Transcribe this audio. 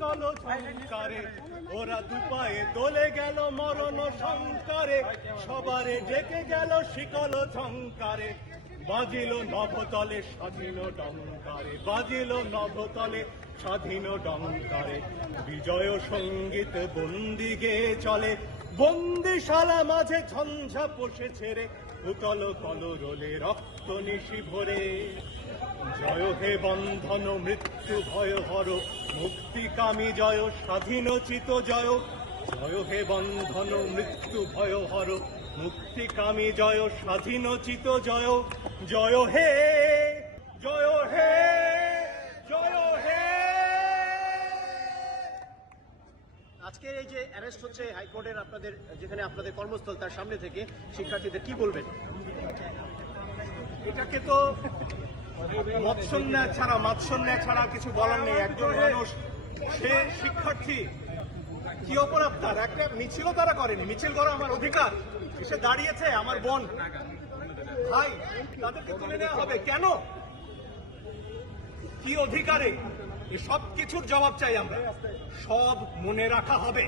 কলো সংকারে ওরা দুপায়ে দোলে গেল মরণ সংকারে সবারে ডেকে গেল শিকল সংকারে বাজিল নভতলে স্বাধীন ডঙ্কারে বাজিল নভতলে স্বাধীন ডঙ্কারে বিজয় সংগীত বন্দি গেয়ে চলে। বন্দিশালা মাঝে ঝঞ্ঝা পোষে ছেড়ে, উতল কলরোলে রক্ত নিশি ভরে। জয় হে বন্ধন, মৃত্যু ভয় হর, মুক্তিকামী জয়, স্বাধীনচিত জয়। জয় হে বন্ধন, মৃত্যু ভয় হর, মুক্তিকামী জয় স্বাধীন চিত জয়। জয় হে জয় হে জয় হে আজকে এই যে অ্যারেস্ট হচ্ছে হাইকোর্টের আপনাদের, যেখানে আপনাদের কর্মস্থল তার সামনে থেকে শিক্ষার্থীদের কি বলবেন? এটাকে তো ছাড়া ছাড়া কিছু বলার নেই। একজন মানুষ, সে শিক্ষার্থী, কি অপরাধ তার? একটা মিছিলও তারা করেনি। মিছিল করা আমার অধিকার। সে দাঁড়িয়েছে, আমার বোন। ভাই, তাদেরকে তুলে নেওয়া হবে। কেন? কি অধিকারে? সব কিছুর জবাব চাই আমরা। সব মনে রাখা হবে।